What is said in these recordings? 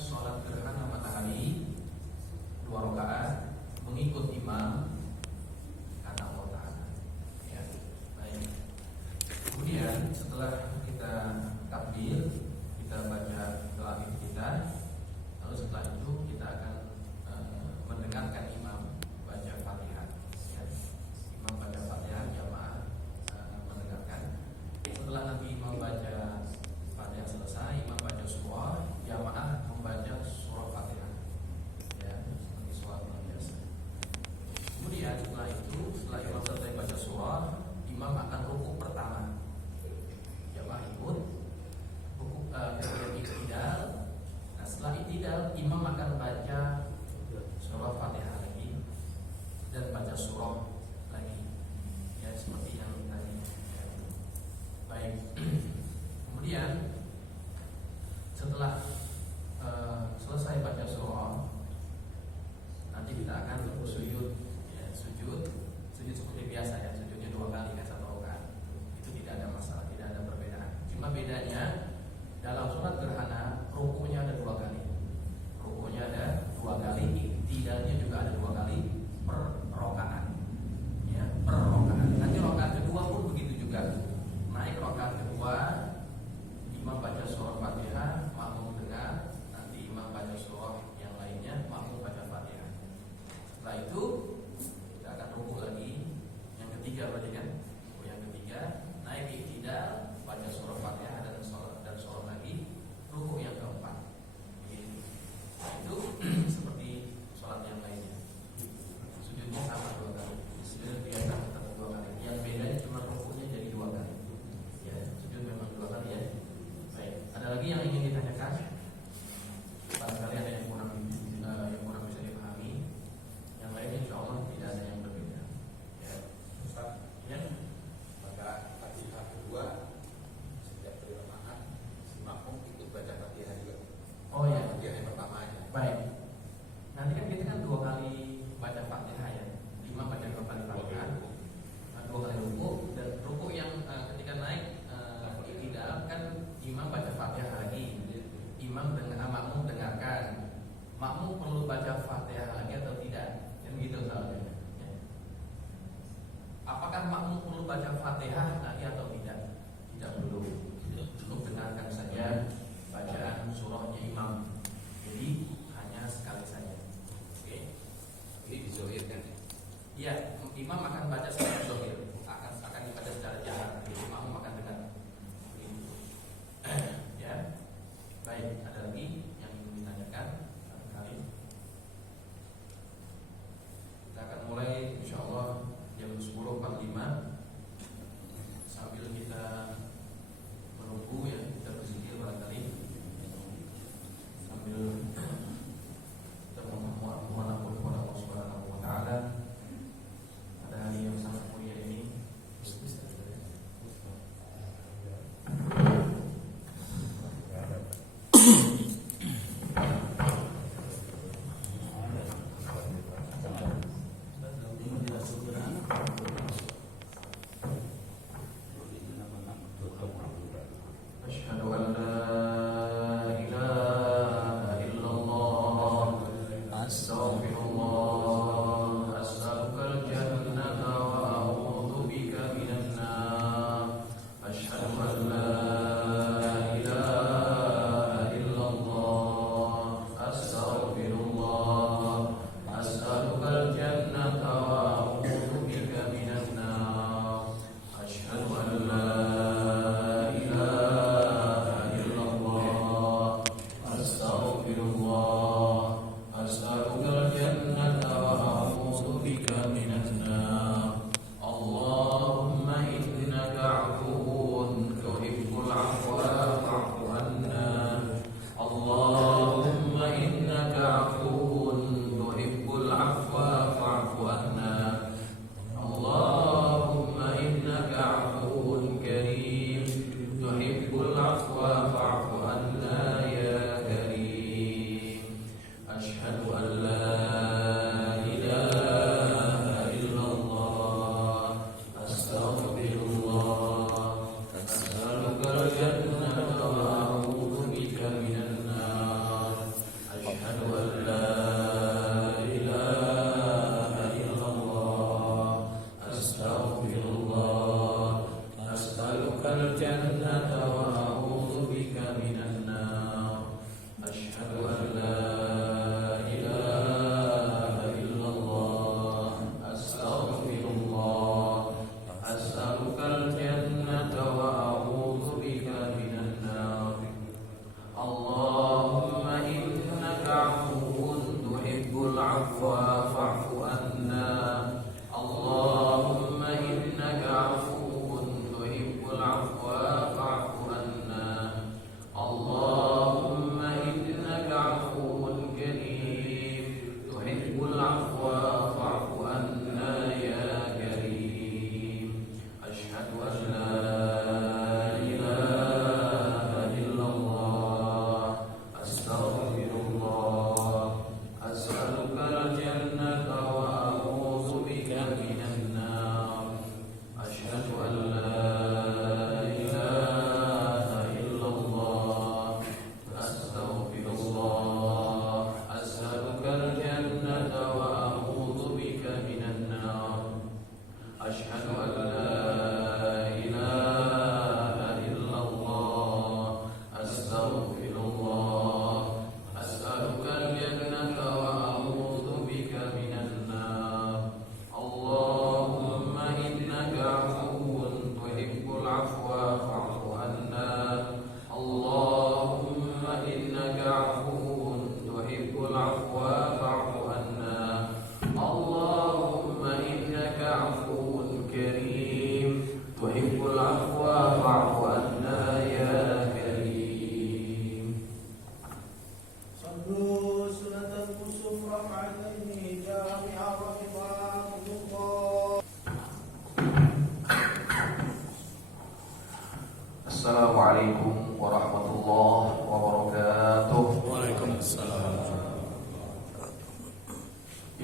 sholat gerhana matahari 2 rakaat mengikut imam kata Allah Ta'ala. Ya, baik. Kemudian setelah kita takbir, kita baca doa kita, lalu setelah itu kita akan mendengarkan imam baca Fatihah. Ya. Imam baca Fatihah, jamaah mendengarkan. Setelah nanti imam baca Fatihah selesai, imam baca surah, jamaah membaca surah Fatihah. Ya, seperti sholat biasa. Kemudian setelah itu, setelah imam selesai baca surah, imam akan rukuk pertama. Jamaah ikut rukuk, kemudian i'tidal. Nah, setelah i'tidal, imam akan baca surah Fatihah lagi dan baca surah lagi. Ya, seperti yang tadi. Ya. Baik. Kemudian setelah selesai baca surah, nanti kita akan sujud. Ya, sujud seperti biasa ya, sujudnya 2 kali kan 1 rakaat. Itu tidak ada masalah, tidak ada perbedaan. Cuma bedanya dalam sholat gerhana rukuknya ada 2 kali. Rukuknya ada 2 kali, i'tidalnya juga ada 2 kali per rakaat. Ya, per rakaat. Nanti rakaat kedua pun begitu juga. Naik rakaat kedua, imam baca surah Fatihah, makmum dengar. Nanti imam baca surah yang lainnya, makmum baca Fatihah. Setelah itu kita akan rukuk lagi. Yang ketiga berarti kan? Yang ketiga naik i'tidal, baca surah Fatihah dan surah lagi. Rukuk yang keempat. Nah, itu seperti sholat yang lainnya. Sujudnya sama 2 kali. Sujud biasa tetap 2 kali. Yang bedanya cuma rukuknya jadi 2 kali. Ya, sujud memang 2 kali ya. Baik. Ada lagi yang ingin ditanyakan? Barangkali ada yang kurang bisa dipahami. Yang lainnya insya Allah tidak ada yang berbeda. Ya, Ustaz. Ya. Maka Fatihah kedua setiap berjamaah si makmum ikut baca Fatihah juga. Oh ya. Fatihah yang pertama aja. Baik. Nanti kan kita kan 2 kali baca Fatihah ya. Imam baca 2 kali Fatihah. 2 kali rukuk, dan rukuk yang ketika naik i'tidal kan imam baca Fatihah lagi. Imam dengan makmum dengarkan. Makmum perlu baca Fatihah lagi atau tidak? Kan gitu soalnya. Ya. Apakah makmum perlu baca Fatihah lagi atau tidak? Tidak perlu. Cukup dengarkan saja bacaan surahnya imam. Jadi hanya sekali saja. Oke. Ini dizohirkan. Iya, imam akan baca secara zahir, akan dibaca secara jalan. Jadi makmum akan dengar. Ya. Baik, ada lagi yang ingin ditanyakan? Barangkali kita akan mulai insyaallah jam 10.45. Sambil kita menunggu ya, kita berzikir barangkali sambil kita mohon ampun kepada Allah Subhanahu wa taala pada hari yang sangat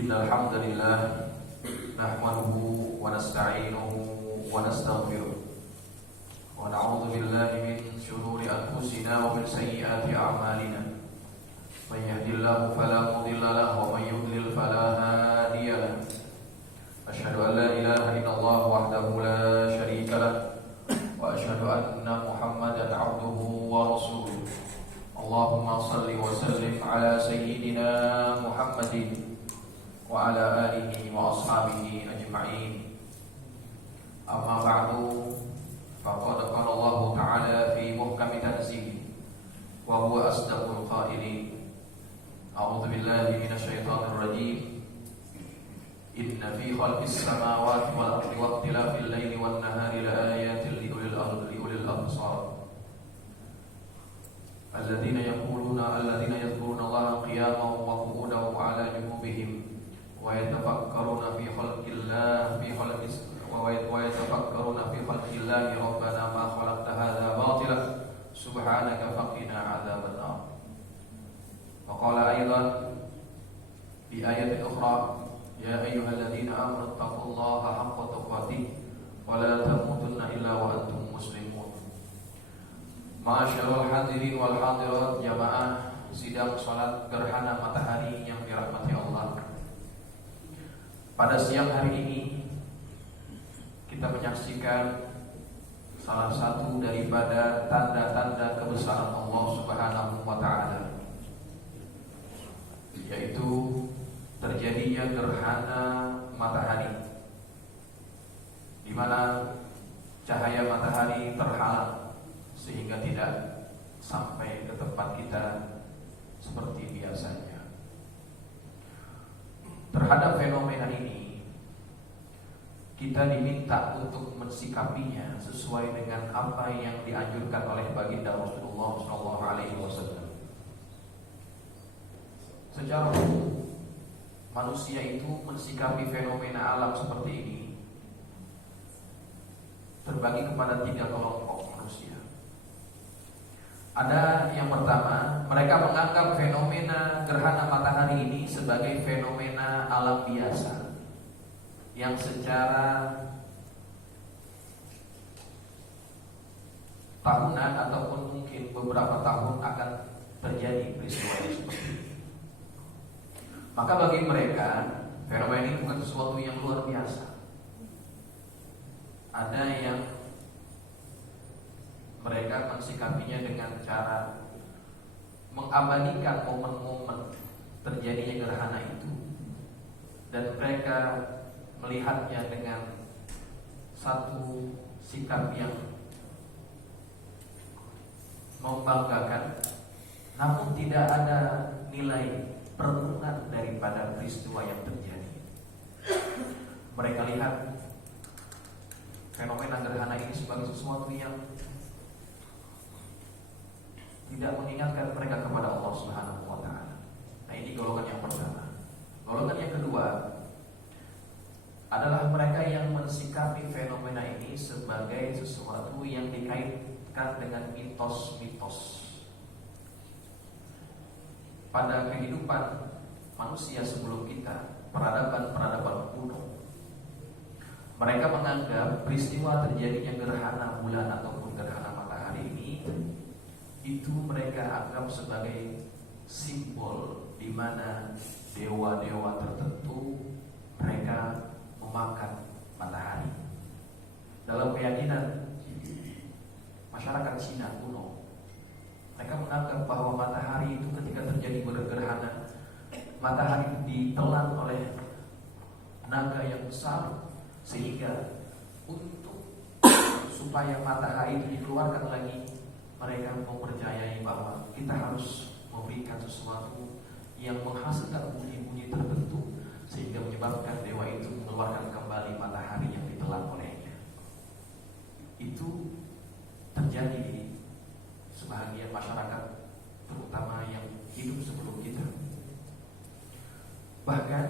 Innal hamdalillah nahmaduhu wa nasta'inuhu wa nastaghfiruh wa na'udzu billahi min shururi anfusina wa min sayyiati a'malina. Man yahdihillahu fala mudilla lahu wa man yudlil fala hadiya lahu. Asyhadu an la ilaha illallah wahdahu la syarika lahu wa asyhadu anna Muhammadan 'abduhu wa rasuluh. Allahumma shalli wa sallim ala sayyidina Muhammadin wa ala alihi wa ashabihi ajma'in. Amma ba'du, faqad qala Allah ta'ala fi muhkami tanzilihi wa huwa asdaqul qailin. A'udzu billahi minasy syaithanir rajim. Inna fi khalqis samawati wal ardi wa ikhtilafil laili wan nahari laayatin liulil absar. Alladzina yadhkuruna Allaha qiyaman wa qu'udan wa 'ala junubihim wa yatafakkaruna fi khalqillahi rabbana ma khalaqta hadza batila subhanaka faqina 'adzaban nar. Wa qala aidan fi ayatin ukhra ya ayyuhalladzina amanu taqullaha haqqa tuqatih wa la tamutunna illa wa antum muslimun. Ma'asyiral hadirin wal hadirat, jamaah sidang salat gerhana matahari yang dirahmati Allah. Pada siang hari ini kita menyaksikan salah satu daripada tanda-tanda kebesaran Allah Subhanahu wa taala, yaitu terjadinya gerhana matahari, di mana cahaya matahari terhalang sehingga tidak sampai ke tempat kita seperti biasanya. Terhadap fenomena ini kita diminta untuk mensikapinya sesuai dengan apa yang dianjurkan oleh baginda Rasulullah SAW. Secara umum, manusia itu mensikapi fenomena alam seperti ini terbagi kepada 3 kelompok manusia. Ada yang pertama, mereka menganggap fenomena gerhana matahari ini sebagai fenomena alam biasa yang secara tahunan ataupun mungkin beberapa tahun akan terjadi peristiwa yang seperti ini. Maka bagi mereka fenomena ini bukan sesuatu yang luar biasa. Ada yang mereka mensikapinya dengan cara mengabadikan momen-momen terjadinya gerhana itu, dan mereka melihatnya dengan satu sikap yang membanggakan, namun tidak ada nilai perenungan daripada peristiwa yang terjadi. Mereka lihat fenomena gerhana ini sebagai sesuatu yang tidak mengingatkan mereka kepada Allah Subhanahu wa taala. Nah, ini golongan yang pertama. Golongan yang kedua adalah mereka yang mensikapi fenomena ini sebagai sesuatu yang dikaitkan dengan mitos-mitos. Pada kehidupan manusia sebelum kita, peradaban-peradaban kuno, mereka menganggap peristiwa terjadinya gerhana bulan ataupun gerhana matahari ini, itu mereka anggap sebagai simbol di mana dewa-dewa tertentu mereka memakan matahari. Dalam keyakinan masyarakat Cina kuno, mereka menganggap bahwa matahari itu ketika terjadi gerhana, matahari ditelan oleh naga yang besar, sehingga untuk supaya matahari itu dikeluarkan lagi, mereka mempercayai bahwa kita harus memberikan sesuatu yang menghasilkan bunyi-bunyi tertentu sehingga menyebabkan dewa itu mengeluarkan kembali matahari yang ditelan olehnya. Itu terjadi di sebahagian masyarakat, terutama yang hidup sebelum kita. Bahkan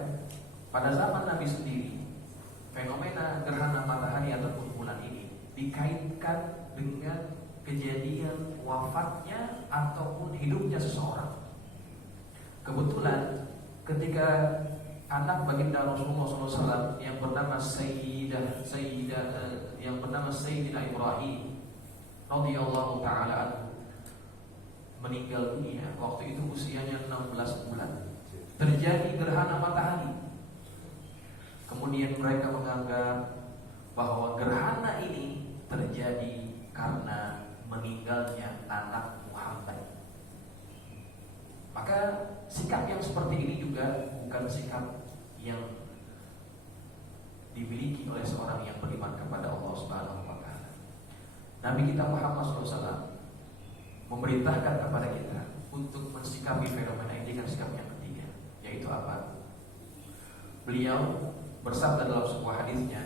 pada zaman Nabi sendiri, fenomena gerhana matahari ataupun bulan ini dikaitkan dengan kejadian wafatnya ataupun hidupnya seseorang. Kebetulan ketika anak baginda Rasulullah SAW yang bernama Sayyidina Ibrahim radhiyallahu taala anhu meninggal dunia. Waktu itu usianya 16 bulan. Terjadi gerhana matahari. Kemudian mereka menganggap bahwa gerhana ini terjadi karena meninggalnya anak Muhammad. Maka sikap yang seperti ini juga bukan sikap yang dimiliki oleh seorang yang beriman kepada Allah Subhanahu wa taala. Nabi kita Muhammad SAW memerintahkan kepada kita untuk mensikapi fenomena ini dengan sikap yang ketiga, yaitu apa? Beliau bersabda dalam sebuah hadisnya,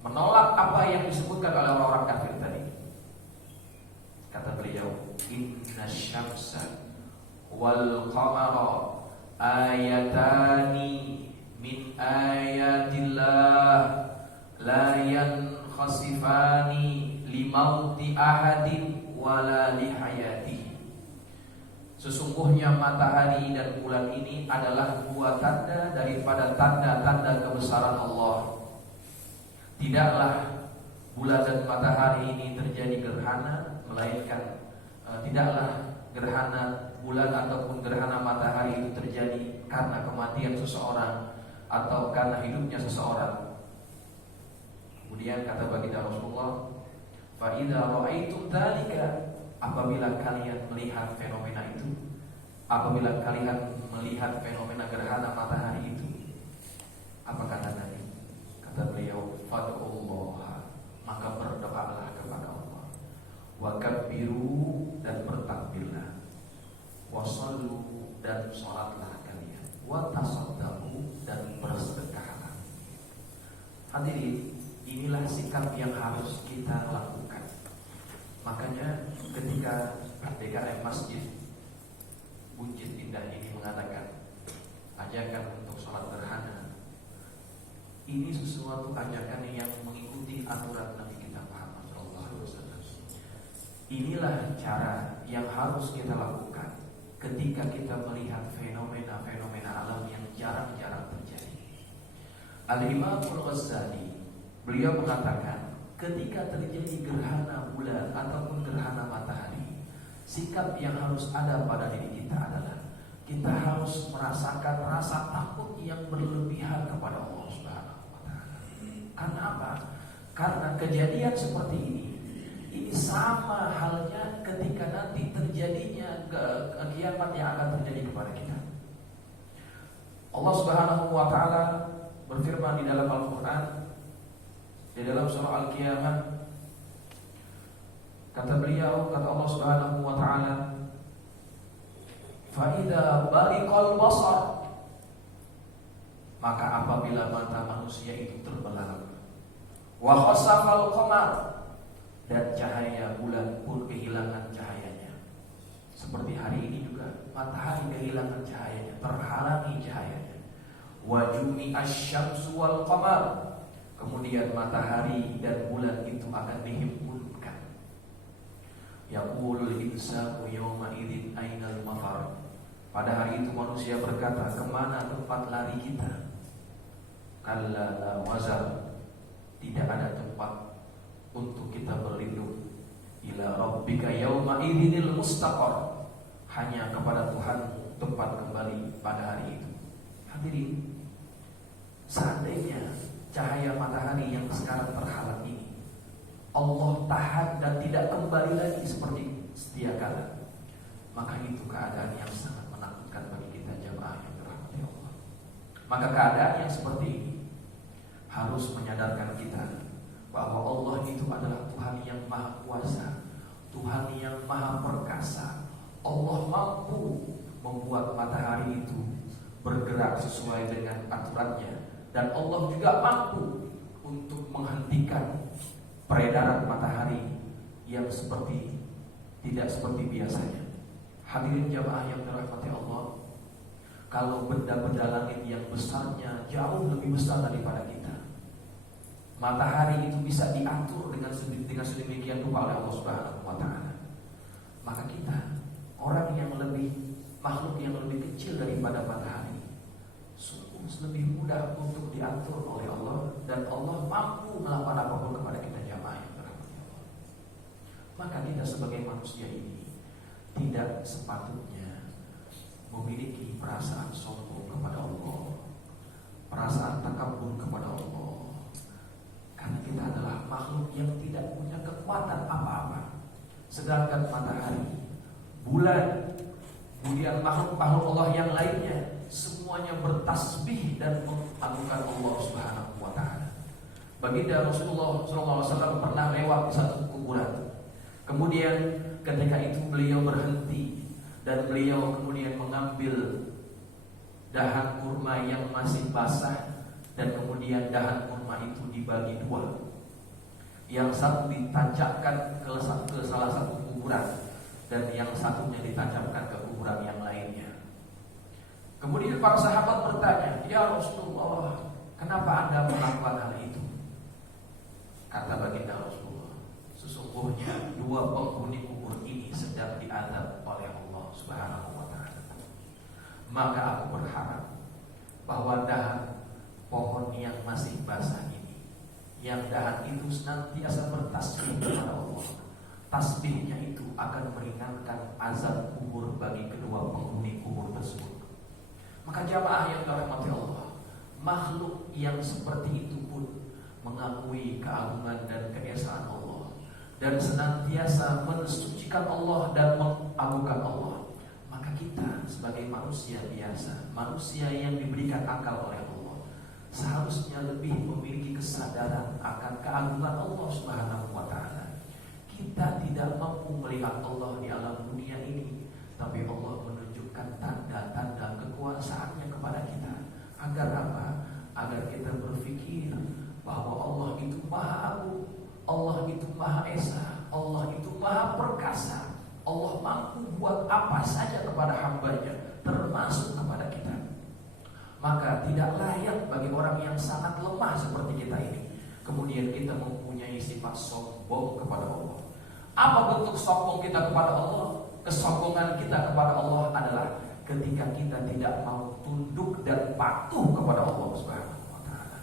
menolak apa yang disebutkan oleh orang-orang kafir tadi. Kata beliau, inna syamsa wal qamara ayatani min ayatillah la yankhasifani limauti ahadin wala lihayati. Sesungguhnya matahari dan bulan ini adalah dua tanda daripada tanda-tanda kebesaran Allah. Tidaklah bulan dan matahari ini terjadi gerhana, melainkan tidaklah gerhana bulan ataupun gerhana matahari itu terjadi karena kematian seseorang atau karena hidupnya seseorang. Kemudian kata baginda Rasulullah, fa idza ra'aitum dzalika, apabila kalian melihat fenomena itu, apabila kalian melihat fenomena gerhana matahari itu, apa kata Nabi? Kata beliau, fad'ullaha, maka berdoalah kepada Allah, wa kabbiru, dan bertakbirlah, wa sallu, dan salatlah kalian, wa tasaddaqu, dan bersedekahlah. Hadirin, inilah sikap yang harus kita lakukan. Makanya ketika PDKM Masjid Buncit Indah ini mengatakan ajakan untuk sholat gerhana, ini sesuatu ajakan yang mengikuti aturan Nabi kita Muhammad SAW. Inilah cara yang harus kita lakukan ketika kita melihat fenomena-fenomena alam yang jarang-jarang terjadi. Al-Imam Al-Ghazali, beliau mengatakan, ketika terjadi gerhana bulan ataupun gerhana matahari, sikap yang harus ada pada diri kita adalah kita harus merasakan rasa takut yang berlebihan kepada Allah Subhanahu wa taala. Karena apa? Karena kejadian seperti ini sama halnya ketika nanti terjadinya kiamat yang akan terjadi kepada kita. Allah Subhanahu wa taala berfirman di dalam Al-Qur'an, di dalam surah Al-Qiyamah, kata beliau, kata Allah Subhanahu wa taala, fa idza bariqal basar, maka apabila mata manusia itu terbelalak, wa khasafal qamar, dan cahaya bulan pun kehilangan cahayanya. Seperti hari ini juga matahari kehilangan cahayanya, terhalangi cahayanya. Wa jumi'asy syamsu wal qamar, kemudian matahari dan bulan itu akan dihimpunkan. Yaqulul insanu yawma idzin ainal mafar, pada hari itu manusia berkata, kemana tempat lari kita? Kalla la wazar, tidak ada tempat untuk kita berlindung. Ila rabbika yawma idzinil mustaqar, hanya kepada Tuhan tempat kembali pada hari itu. Hadirin, seandainya cahaya matahari yang sekarang terhalang ini Allah tahan dan tidak kembali lagi seperti sedia kala, maka itu keadaan yang sangat menakutkan bagi kita jamaah yang dirahmati Allah. Maka keadaan yang seperti ini harus menyadarkan kita bahwa Allah itu adalah Tuhan yang maha kuasa, Tuhan yang maha perkasa. Allah mampu membuat matahari itu bergerak sesuai dengan aturannya, dan Allah juga mampu untuk menghentikan peredaran matahari yang tidak seperti biasanya. Hadirin jamaah yang dirahmati Allah, kalau benda-benda langit yang besarnya jauh lebih besar daripada kita, matahari itu bisa diatur dengan sedemikian rupa oleh Allah Subhanahu wa taala, maka kita, orang yang lebih, makhluk yang lebih kecil daripada matahari, lebih mudah untuk diatur oleh Allah, dan Allah mampu melakukan apapun kepada kita jamaah yang dirahmati Allah. Maka kita sebagai manusia ini tidak sepatutnya memiliki perasaan sombong kepada Allah, perasaan takabur kepada Allah, karena kita adalah makhluk yang tidak punya kekuatan apa-apa. Sedangkan matahari, bulan, kemudian makhluk-makhluk Allah yang lainnya, semuanya bertasbih dan mengagungkan Allah Subhanahu wa Ta'ala. Baginda Rasulullah SAW pernah lewat di satu kuburan. Kemudian ketika itu beliau berhenti dan beliau kemudian mengambil dahan kurma yang masih basah, dan kemudian dahan kurma itu dibagi dua. Yang satu ditancapkan ke salah satu kuburan, dan yang satunya ditancapkan ke kuburan yang lainnya. Kemudian para sahabat bertanya, "Ya Rasulullah, kenapa Anda melakukan hal itu?" Kata baginda Rasulullah, "Sesungguhnya dua penghuni kubur ini sedang diazab oleh Allah Subhanahu wa Ta'ala. Maka aku berharap bahwa dahan pohon yang masih basah ini, yang dahan itu senantiasa bertasbih kepada Allah, tasbihnya itu akan meringankan azab kubur bagi kedua penghuni kubur tersebut." Maka jamaah yang dirahmati Allah, makhluk yang seperti itu pun mengakui keagungan dan keesaan Allah, dan senantiasa mensucikan Allah dan mengagungkan Allah. Maka kita sebagai manusia biasa, manusia yang diberikan akal oleh Allah, seharusnya lebih memiliki kesadaran akan keagungan Allah Subhanahu wa Ta'ala. Kita tidak mampu melihat Allah di alam dunia ini, tapi Allah menunjukkan tanda-tanda kekuasaannya kepada kita. Agar apa? Agar kita berpikir bahwa Allah itu Maha Agung, Allah itu Maha Esa, Allah itu Maha Perkasa. Allah mampu buat apa saja kepada hambanya, termasuk kepada kita. Maka tidak layak bagi orang yang sangat lemah seperti kita ini, kemudian kita mempunyai sifat sombong kepada Allah. Apa bentuk sombong kita kepada Allah? Kesombongan kita kepada Allah adalah ketika kita tidak mau tunduk dan patuh kepada Allah Subhanahu wa Ta'ala.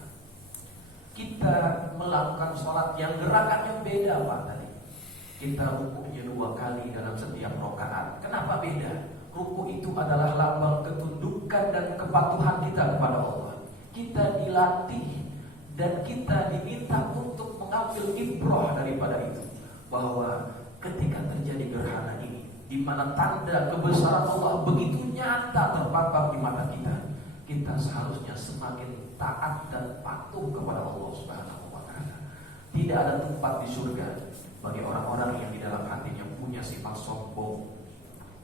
Kita melakukan sholat yang gerakannya beda Pak tadi. Kita rukuknya 2 kali dalam setiap rakaat. Kenapa beda? Rukuk itu adalah lambang ketundukan dan kepatuhan kita kepada Allah. Kita dilatih dan kita diminta untuk mengambil ibrah daripada itu, bahwa ketika terjadi gerhana ini, di mana tanda kebesaran Allah begitu nyata terpampang di mata kita, kita seharusnya semakin taat dan patuh kepada Allah Subhanahu wa Ta'ala. Tidak ada tempat di surga bagi orang-orang yang di dalam hatinya punya sifat sombong.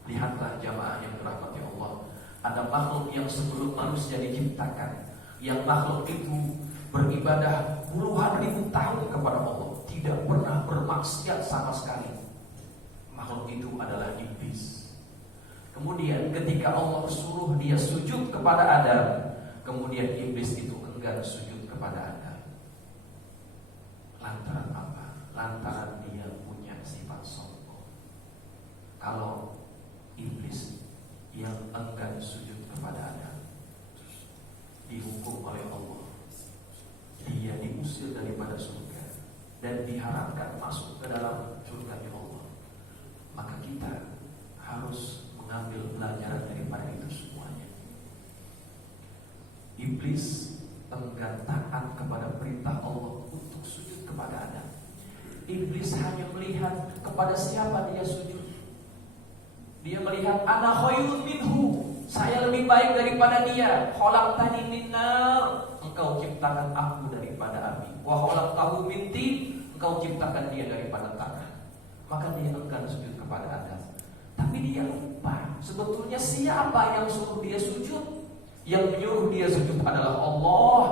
Lihatlah jamaah yang dirahmati Allah, ada makhluk yang sebelum manusia diciptakan, yang makhluk itu beribadah puluhan ribu tahun kepada Allah, tidak pernah bermaksiat sama sekali. Makhluk itu adalah iblis. Kemudian ketika Allah suruh dia sujud kepada Adam, kemudian iblis itu enggan sujud kepada Adam. Lantaran apa? Lantaran dia punya sifat sombong. Kalau iblis yang enggan sujud kepada Adam dihukum oleh Allah, dia diusir daripada surga dan diharapkan masuk ke dalam surganya Allah, maka kita harus mengambil pelajaran daripada itu semuanya. Iblis enggan taat kepada perintah Allah untuk sujud kepada Adam. Iblis hanya melihat kepada siapa dia sujud. Dia melihat ana khairun minhu, saya lebih baik daripada dia. Khalaqtani min nar, engkau ciptakan aku daripada api. Wa khalaqtahu min tin, engkau ciptakan dia daripada tanah. Maka dia enggan sujud kepada Adam. Tapi dia lupa, sebetulnya siapa yang suruh dia sujud? Yang menyuruh dia sujud adalah Allah.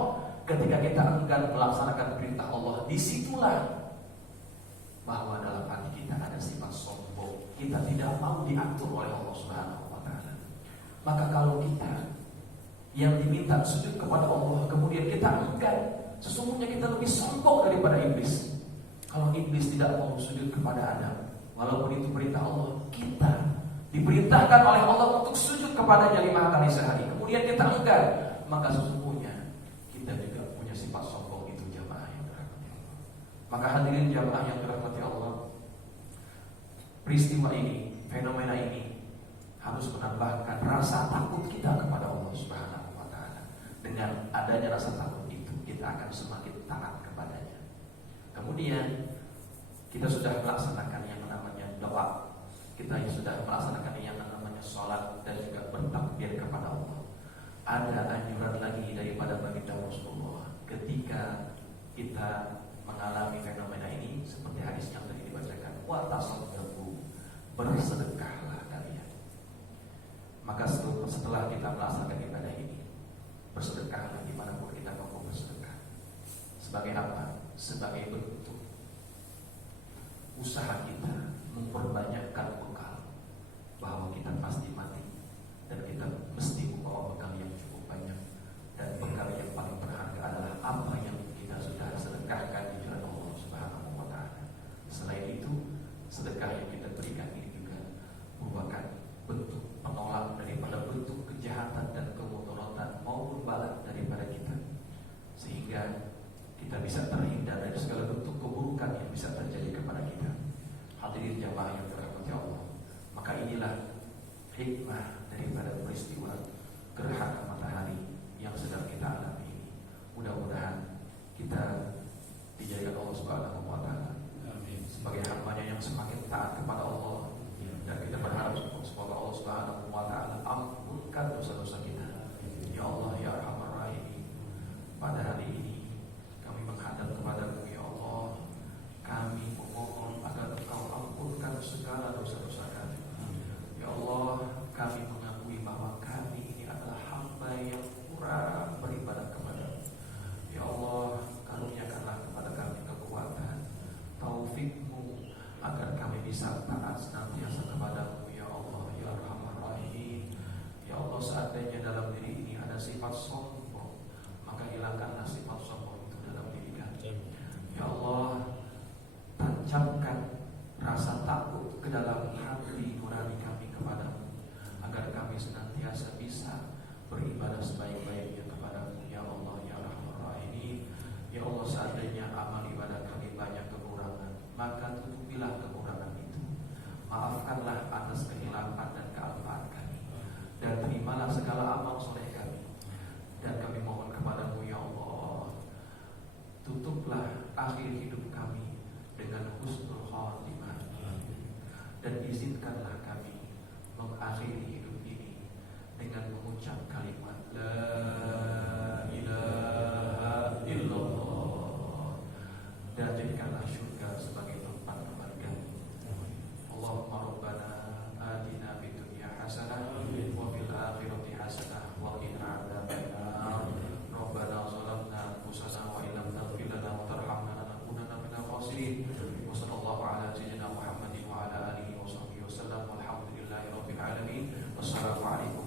Ketika kita enggan melaksanakan perintah Allah, disitulah bahwa dalam hati kita ada sifat sombong. Kita tidak mau diatur oleh Allah Subhanahu wa Ta'ala. Maka kalau kita yang diminta sujud kepada Allah, kemudian kita enggan, sesungguhnya kita lebih sombong daripada iblis. Kalau iblis tidak mau sujud kepada Adam, walaupun itu perintah Allah, kita diperintahkan oleh Allah untuk sujud kepadanya 5 kali sehari. Kemudian kita enggan, maka sesungguhnya kita juga punya sifat sombong itu jamaah yang dirahmati Allah. Maka hadirin jamaah yang dirahmati Allah, peristiwa ini, fenomena ini harus menambahkan rasa takut kita kepada Allah Subhanahu wa Ta'ala. Dengan adanya rasa takut itu, kita akan semakin taat kepadanya. Kemudian kita sudah melaksanakan yang namanya doa, kita sudah melaksanakan yang namanya sholat dan juga bertakbir kepada Allah. Ada anjuran lagi daripada baginda Rasulullah ketika kita mengalami fenomena ini, seperti hadis yang tadi dibacakan, wa tasaddaqu, bersedekahlah kalian. Maka setelah kita melaksanakan ibadah ini, bersedekahlah dimanapun kita mampu bersedekah. Sebagai apa? Sebagai bentuk usaha kita memperbanyakkan bekal, bahwa kita pasti mati dan kita mesti membawa bekal yang cukup banyak. Dan bekal yang paling berharga adalah apa yang kita sudah sedekahkan di jalan Allah Subhanahu wa Ta'ala. Selain itu, sedekah yang kita berikan ini juga merupakan bentuk penolak daripada bentuk kejahatan dan kemudaratan maupun bala daripada kita, sehingga kita bisa terhindar dari segala bentuk keburukan yang bisa terjadi kepada kita. Hadirin jamaah yang dirahmati Allah, maka inilah hikmah daripada peristiwa gerhana matahari yang sedang kita alami ini. Mudah-mudahan kita dijadikan Allah Subhanahu wa Ta'ala sebagai hambanya yang semakin taat kepada Allah, dan kita berharap semoga Allah Subhanahu wa Ta'ala ampunkan dosa-dosa kita. Ya Allah ya Arhamar Rahimin, pada hari ini kami menghadap kepadamu ya Allah, kami memohon agar Engkau ampunkan segala dosa-dosa kami. Ya Allah, kami mengakui bahwa kami ini adalah hamba yang kurang beribadah kepadamu. Ya Allah, karuniakanlah kepada kami kekuatan, taufik-Mu, agar kami bisa taat senantiasa kepadamu ya Allah ya Arhamar Rahimin. Ya Allah, seandainya dalam diri ini ada sifat sombong, maka hilangkanlah sifat sombong itu dalam diri kami. Ya Allah, tancapkan rasa takut ke dalam hati nurani kami kepadamu, agar kami senantiasa bisa beribadah sebaik-baiknya kepadamu ya Allah ya Arhamar Rahimin. Ya Allah, seandainya amal ibadah kami banyak kekurangan, maka tutupilah kekurangan itu. Maafkanlah atas kehilangan dan kealpaan kami, dan terimalah segala amal soleh kami. Dan kami mohon kepadamu ya Allah, tutuplah akhir hidup kami dengan husnul khatimah, dan izinkanlah kami mengakhiri hidup ini dengan mengucap kalimat la ilaha illallah, dan jadikanlah syurga sebagai tempat kembali kami. Allahumma rabbana atina fid dunya hasanah wa fil akhirati hasanah wa qina adzabannar. Rabbana zalamna anfusana wa illam taghfir lana wa tarhamna lanakunanna minal khasirin. Wa sallallahu ala sayyidina Muhammadin wa ala alihi wa sahbihi wasallam. Walhamdulillahi rabbil alamin. Wassalamu alaikum